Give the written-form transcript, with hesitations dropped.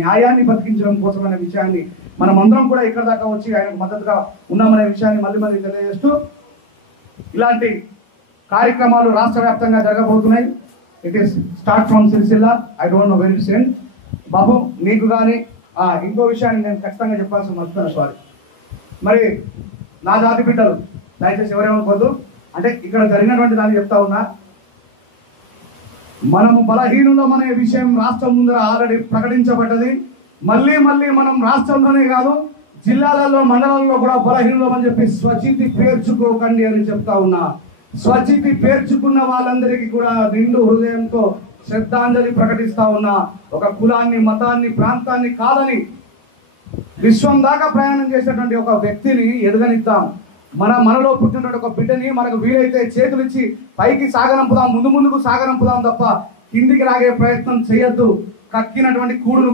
న్యాయాన్ని బతికించడం కోసం అనే విషయాన్ని మనమందరం కూడా ఇక్కడ దాకా వచ్చి ఆయనకు మద్దతుగా ఉన్నామనే విషయాన్ని మళ్ళీ మళ్ళీ తెలియజేస్తూ ఇలాంటి కార్యక్రమాలు రాష్ట్ర వ్యాప్తంగా జరగబోతున్నాయి. It is start from Sircilla. I don't know very cent బాబు నీకు కానీ ఇంకో విషయాన్ని నేను ఖచ్చితంగా చెప్పాల్సి మర్చిపోయాను, సారీ. మరి నా జాతి బిడ్డలు దయచేసి ఎవరేమనుకోవద్దు, అంటే ఇక్కడ జరిగినటువంటి దాన్ని చెప్తా ఉన్నా. మనము బలహీనులం అనే విషయం రాష్ట్రం ముందర ఆల్రెడీ ప్రకటించబడ్డది. మళ్ళీ మళ్ళీ మనం రాష్ట్రంలోనే కాదు జిల్లాలలో మండలాల్లో కూడా బలహీనులం అని చెప్పి స్వచితి పేర్చుకోకండి అని చెప్తా ఉన్నా. స్వచితి పేర్చుకున్న వాళ్ళందరికీ కూడా నిండు హృదయంతో శ్రద్ధాంజలి ప్రకటిస్తా ఉన్నా. ఒక కులాన్ని, మతాన్ని, ప్రాంతాన్ని కాదని విశ్వం దాకా ప్రయాణం చేసేటువంటి ఒక వ్యక్తిని ఎదగనిద్దాం. మనలో పుట్టినటువంటి ఒక బిడ్డని మనకు వీలైతే చేతులిచ్చి పైకి సాగనంపుదాం, ముందుకు సాగనంపుదాం తప్ప కిందికి రాగే ప్రయత్నం చేయొద్దు. కక్కినటువంటి కూడును